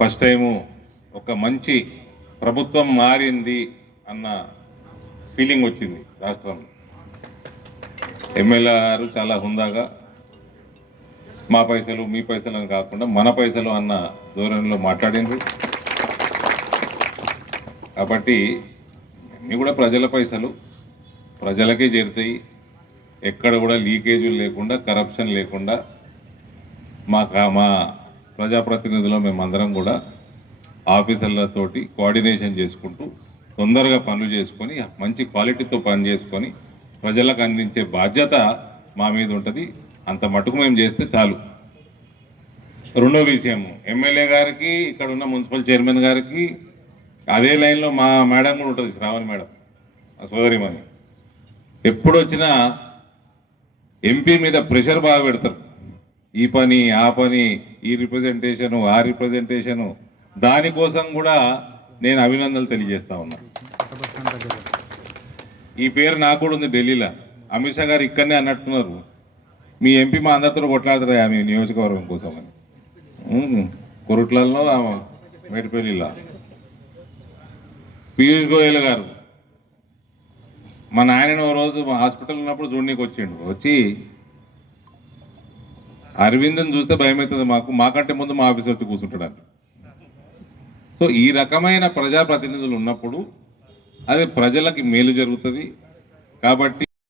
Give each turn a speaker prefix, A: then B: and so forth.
A: First time ఒక మంచి ప్రభుత్వం మారింది అన్న ఫీలింగ్ వచ్చింది రాష్ట్రంలో ఎమ్మెల్యే గారు చాలా హుందాగా మా పైసలు మీ పైసలు అని కాకుండా మన పైసలు అన్న ధోరణిలో మాట్లాడింది కాబట్టి అన్నీ కూడా ప్రజల పైసలు ప్రజలకే చేరుతాయి. ఎక్కడ కూడా లీకేజీలు లేకుండా కరప్షన్ లేకుండా మా మా ప్రజాప్రతినిధులు మేమందరం కూడా ఆఫీసర్లతోటి కోఆర్డినేషన్ చేసుకుంటూ తొందరగా పనులు చేసుకొని మంచి క్వాలిటీతో పని చేసుకొని ప్రజలకు అందించే బాధ్యత మా మీద ఉంటుంది. అంత మటుకు మేము చేస్తే చాలు. రెండో విషయం ఎమ్మెల్యే గారికి ఇక్కడ ఉన్న మున్సిపల్ చైర్మన్ గారికి అదే లైన్లో మా మేడం కూడా ఉంటుంది శ్రావణి మేడం సోదరి మని ఎప్పుడు వచ్చినా ఎంపీ మీద ప్రెషర్ బాగా పెడతారు. ఈ పని ఆ పని ఈ రిప్రజెంటేషను ఆ రిప్రజెంటేషను దానికోసం కూడా నేను అభినందనలు తెలియజేస్తా ఉన్నా. ఈ పేరు నాకు కూడా ఉంది ఢిల్లీలో. అమిత్ షా గారు ఇక్కడనే అన్నట్టున్నారు. మీ ఎంపీ మా అందరితో కొట్లాడుతారా మీ నియోజకవర్గం కోసం అని? కొరుట్లలో ఆమె మేడిపల్లిలో. పీయూష్ గోయల్ గారు. మా నాయన ఓ రోజు మా హాస్పిటల్ ఉన్నప్పుడు చూడనీకి వచ్చిండు వచ్చి అరవింద్ని చూస్తే భయం అవుతుంది మాకు. మాకంటే ముందు మా ఆఫీస్ వచ్చి కూర్చుంటాడు సో ఈ రకమైన ప్రజాప్రతినిధులు ఉన్నప్పుడు అది ప్రజలకి మేలు జరుగుతుంది. కాబట్టి